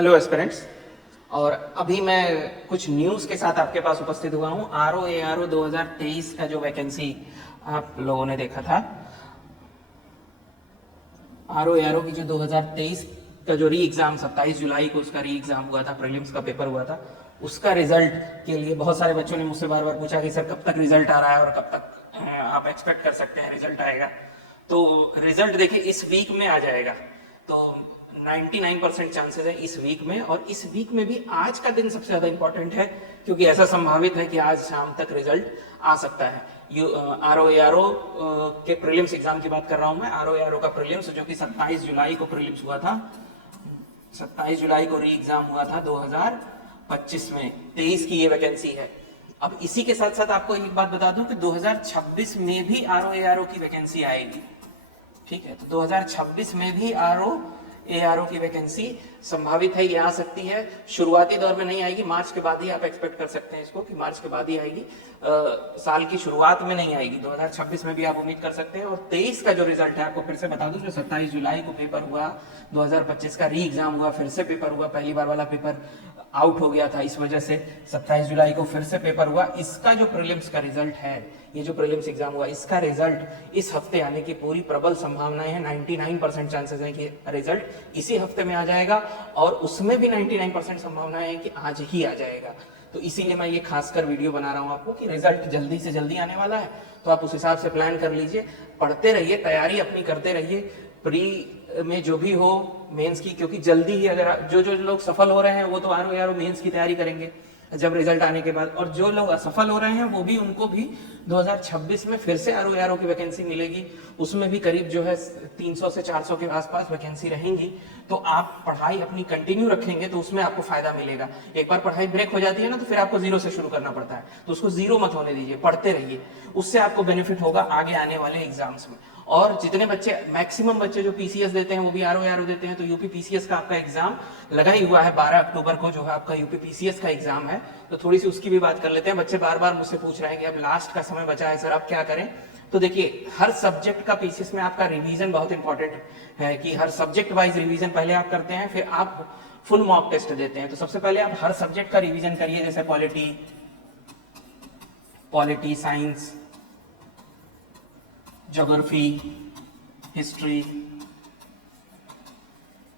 Hello aspirants. और अभी मैं कुछ न्यूज़ के साथ आपके पास उपस्थित हुआ हूँ। RO ARO 2023 का जो वैकेंसी आप लोगों ने देखा था, RO ARO की जो 2023 का जो री एग्ज़ाम 27 जुलाई को उसका री एग्ज़ाम हुआ था, प्रीलिम्स का पेपर हुआ था, उसका रिजल्ट के लिए बहुत सारे बच्चों ने मुझसे बार बार पूछा कि सर कब तक रिजल्ट आ रहा है और कब तक आप एक्सपेक्ट कर सकते हैं रिजल्ट आएगा। तो रिजल्ट देखिए इस वीक में आ जाएगा। तो 99% चांसेस है इस वीक में, और इस वीक में भी आज का दिन सबसे ज़्यादा इंपॉर्टेंट है क्योंकि ऐसा संभावित है कि आज शाम तक रिजल्ट आ सकता है। RO ARO के प्रीलिम्स एग्जाम की बात कर रहा हूं मैं। RO ARO का प्रीलिम्स जो कि 27 जुलाई को प्रीलिम्स हुआ था, 27 जुलाई को री एग्जाम हुआ था 2025 में, 23 की ये वैकेंसी है। अब इसी के साथ साथ आपको एक बात बता दूं कि 2026 में भी RO ARO की वैकेंसी आएगी। ठीक है, तो 2026 में भी RO ARO की वैकेंसी संभावित है, ये आ सकती है। शुरुआती दौर में नहीं आएगी, मार्च के बाद ही आप एक्सपेक्ट कर सकते हैं इसको कि मार्च के बाद ही आएगी। साल की शुरुआत में नहीं आएगी, 2026 में भी आप उम्मीद कर सकते हैं। और 23 का जो रिजल्ट है आपको फिर से बता दूं, जो 27 जुलाई को पेपर हुआ 2025 का री एग्जाम हुआ, फिर से पेपर हुआ, पहली बार वाला पेपर आउट हो गया था, इस वजह से 27 जुलाई को फिर से पेपर हुआ। इसका जो प्रीलिम्स का रिजल्ट है, ये जो प्रीलिम्स एग्जाम हुआ, इसका रिजल्ट इस हफ्ते आने की पूरी प्रबल संभावनाएं हैं। 99% चांसेस हैं कि रिजल्ट इसी हफ्ते में आ जाएगा, और उसमें भी 99% संभावनाएं हैं कि आज ही आ जाएगा। तो इसीलिए मैं ये खासकर वीडियो बना रहा हूँ आपको कि रिजल्ट जल्दी से जल्दी आने वाला है, तो आप उस हिसाब से प्लान कर लीजिए, पढ़ते रहिए, तैयारी अपनी करते रहिए, प्री में जो भी हो, मेंस की, क्योंकि जल्दी ही अगर जो लोग सफल हो रहे हैं वो तो RO मेंस की तैयारी करेंगे जब रिजल्ट आने के बाद, और जो लोग असफल हो रहे हैं वो भी, उनको भी 2026 में फिर से RO की वैकेंसी मिलेगी। उसमें भी करीब जो है 300 से 400 के आसपास वैकेंसी रहेंगी। तो आप पढ़ाई अपनी कंटिन्यू रखेंगे तो उसमें आपको फायदा मिलेगा। एक बार पढ़ाई ब्रेक हो जाती है ना, तो फिर आपको जीरो से शुरू करना पड़ता है, तो उसको जीरो मत होने दीजिए, पढ़ते रहिए, उससे आपको बेनिफिट होगा आगे आने वाले एग्जाम्स में। और जितने बच्चे, मैक्सिमम बच्चे जो PCS देते हैं वो भी RO देते हैं, तो यूपी PCS का आपका एग्जाम लगा ही हुआ है, 12 अक्टूबर को जो है आपका यूपी PCS का एग्जाम है। तो थोड़ी सी उसकी भी बात कर लेते हैं। बच्चे बार बार मुझसे पूछ रहे हैं कि अब लास्ट का समय बचा है सर, अब क्या करें। तो देखिए, हर सब्जेक्ट का PCS में आपका रिवीजन बहुत इंपॉर्टेंट है कि हर सब्जेक्ट वाइज रिवीजन पहले आप करते हैं, फिर आप फुल मॉक टेस्ट देते हैं। तो सबसे पहले आप हर सब्जेक्ट का रिवीजन करिए, जैसे पॉलिटी, साइंस, ज्योग्राफी, हिस्ट्री,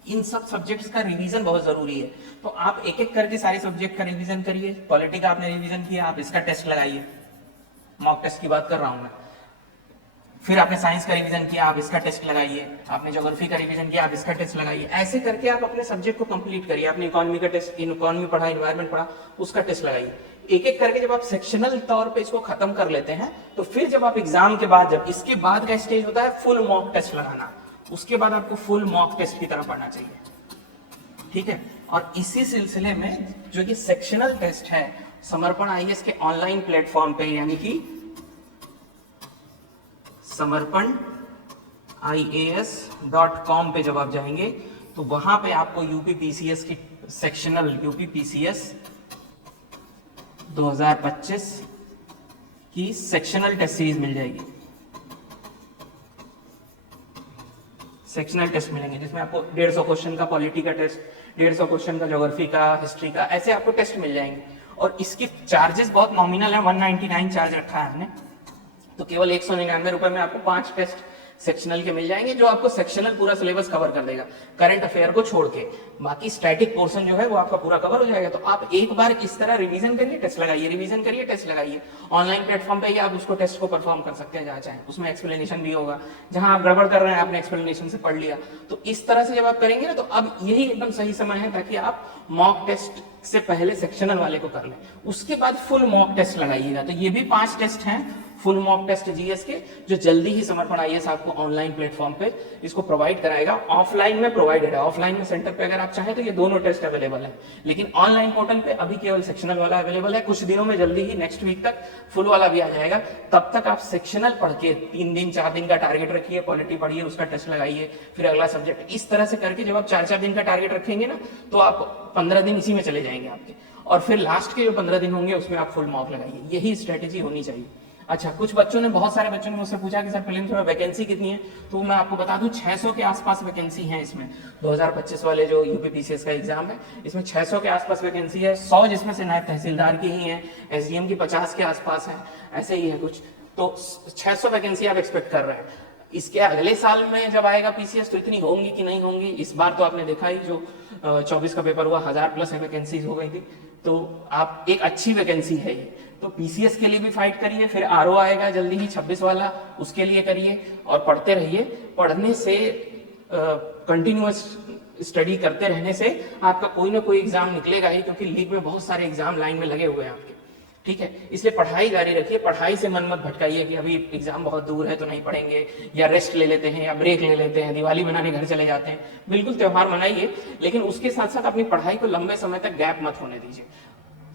इन सब सब्जेक्ट्स का रिवीजन बहुत जरूरी है। तो आप एक एक करके सारे सब्जेक्ट का रिवीजन करिए। पॉलिटी का आपने रिवीजन किया, आप इसका टेस्ट लगाइए, मॉक टेस्ट की बात कर रहा हूं मैं। फिर आपने साइंस का रिवीजन किया, आप इसका टेस्ट लगाइए। आपने ज्योग्राफी का रिवीजन किया, आप इसका टेस्ट लगाइए। ऐसे करके आप अपने सब्जेक्ट को कंप्लीट करिए। आपने इकोनॉमी का टेस्ट, इकोनॉमी पढ़ा, इन्वायरमेंट पढ़ा, उसका टेस्ट लगाइए। एक एक करके जब आप सेक्शनल तौर पे इसको खत्म कर लेते हैं, तो फिर जब आप एग्जाम के बाद, जब इसके बाद का स्टेज होता है फुल मॉक टेस्ट लगाना, उसके बाद आपको फुल मॉक टेस्ट की तरह पढ़ना चाहिए। ठीक है, और इसी सिलसिले में जो ये सेक्शनल टेस्ट है, समर्पण IAS के ऑनलाइन प्लेटफॉर्म पे, यानी कि समर्पण IAS.com पे जब आप जाएंगे, तो वहां पे आपको यूपी PCS की सेक्शनल, यूपी PCS 2025 की सेक्शनल टेस्ट सीरीज मिल जाएगी। सेक्शनल टेस्ट मिलेंगे जिसमें आपको 150 क्वेश्चन का पॉलिटी का टेस्ट, 150 क्वेश्चन का ज्योग्राफी का, हिस्ट्री का, ऐसे आपको टेस्ट मिल जाएंगे। और इसकी चार्जेस बहुत नॉमिनल है, 199 चार्ज रखा है हमने। तो केवल 199 रुपए में आपको 5 टेस्ट सेक्शनल के मिल जाएंगे, जो आपको सेक्शनल पूरा सिलेबस कवर कर देगा, करंट अफेयर को छोड़ के। बाकी स्टैटिक पोर्शन जो है वो आपका पूरा कवर हो जाएगा। तो आप एक बार इस तरह रिवीजन करिए, टेस्ट लगाइए, रिवीजन करिए, टेस्ट लगाइए। ऑनलाइन प्लेटफॉर्म पे ही आप उसको टेस्ट को परफॉर्म कर सकते हैं जहाँ चाहें, उसमें एक्सप्लेनेशन भी होगा। जहां आप गड़बड़ कर रहे हैं आपने एक्सप्लेनेशन से पढ़ लिया। तो इस तरह से जब आप करेंगे ना, तो अब यही एकदम सही समय है ताकि आप मॉक टेस्ट से पहले सेक्शनल वाले को कर लें, उसके बाद फुल मॉक टेस्ट लगाइएगा। तो ये भी 5 टेस्ट हैं फुल मॉक टेस्ट GS के, जो जल्दी ही समर्पण IAS आपको ऑनलाइन प्लेटफॉर्म पे इसको प्रोवाइड कराएगा। ऑफलाइन में प्रोवाइडेड है, ऑफलाइन में सेंटर पे अगर आप चाहें तो ये दोनों टेस्ट अवेलेबल है, लेकिन ऑनलाइन पोर्टल पे अभी केवल सेक्शनल वाला अवेलेबल है। कुछ दिनों में, जल्दी ही नेक्स्ट वीक तक फुल वाला भी आ जाएगा। तब तक आप सेक्शनल पढ़ के 3 दिन 4 दिन का टारगेट रखिए, पॉलिटी पढ़िए, उसका टेस्ट लगाइए, फिर अगला सब्जेक्ट। इस तरह से करके जब आप 4-4 दिन का टारगेट रखेंगे ना, तो आप 15 दिन इसी में चले जाएंगे आपके, और फिर लास्ट के जो 15 दिन होंगे उसमें आप फुल मॉक लगाइए। यही स्ट्रेटेजी होनी चाहिए। अच्छा, कुछ बच्चों ने, बहुत सारे बच्चों ने मुझसे पूछा कि सर प्रीलिम्स में वैकेंसी कितनी है, तो मैं आपको बता दूं 600 के आसपास वैकेंसी है इसमें। 2025 वाले जो यूपी पीसीएस का एग्जाम है, इसमें 600 के आसपास वैकेंसी है। 100 जिसमें से नायब तहसीलदार की ही है, एसडीएम की 50 के आसपास है, ऐसे ही है कुछ। तो 600 वैकेंसी आप एक्सपेक्ट कर रहे हैं। इसके अगले साल में जब आएगा पीसीएस तो इतनी होंगी कि नहीं होंगी, इस बार तो आपने देखा ही, जो 24 का पेपर हुआ 1000+ वैकेंसीज हो गई थी। तो आप, एक अच्छी वैकेंसी है ये। तो पीसीएस के लिए भी फाइट करिए, फिर आरओ आएगा जल्दी ही 26 वाला, उसके लिए करिए और पढ़ते रहिए। पढ़ने से, कंटिन्यूअस स्टडी करते रहने से आपका कोई ना कोई एग्जाम निकलेगा ही, क्योंकि लीग में बहुत सारे एग्जाम लाइन में लगे हुए हैं आपके। ठीक है, इसलिए पढ़ाई जारी रखिए, पढ़ाई से मन मत भटकाइए कि अभी एग्जाम बहुत दूर है तो नहीं पढ़ेंगे, या रेस्ट ले लेते हैं, या ब्रेक ले लेते हैं, दिवाली मनाने घर चले जाते हैं। बिल्कुल त्योहार मनाइए, लेकिन उसके साथ साथ अपनी पढ़ाई को लंबे समय तक गैप मत होने दीजिए।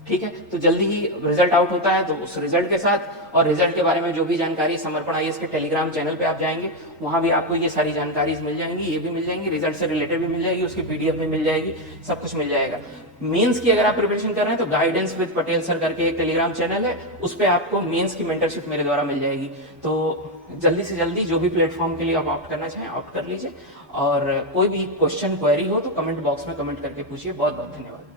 ठीक है, तो जल्दी ही रिजल्ट आउट होता है, तो उस रिजल्ट के साथ और रिजल्ट के बारे में जो भी जानकारी समर्पण आईएएस के टेलीग्राम चैनल पे आप जाएंगे, वहां भी आपको ये सारी जानकारी मिल जाएंगी, ये भी मिल जाएंगी, रिजल्ट से रिलेटेड भी मिल जाएगी, उसकी पीडीएफ भी मिल जाएगी, सब कुछ मिल जाएगा। मेंस की अगर आप प्रिपरेशन कर रहे हैं तो गाइडेंस विद पटेल सर करके एक टेलीग्राम चैनल है, उस पर आपको मेंस की मेंटरशिप मेरे द्वारा मिल जाएगी। तो जल्दी से जल्दी जो भी प्लेटफॉर्म के लिए आप ऑप्ट करना चाहें ऑप्ट कर लीजिए, और कोई भी क्वेश्चन क्वेरी हो तो कमेंट बॉक्स में कमेंट करके पूछिए। बहुत बहुत धन्यवाद।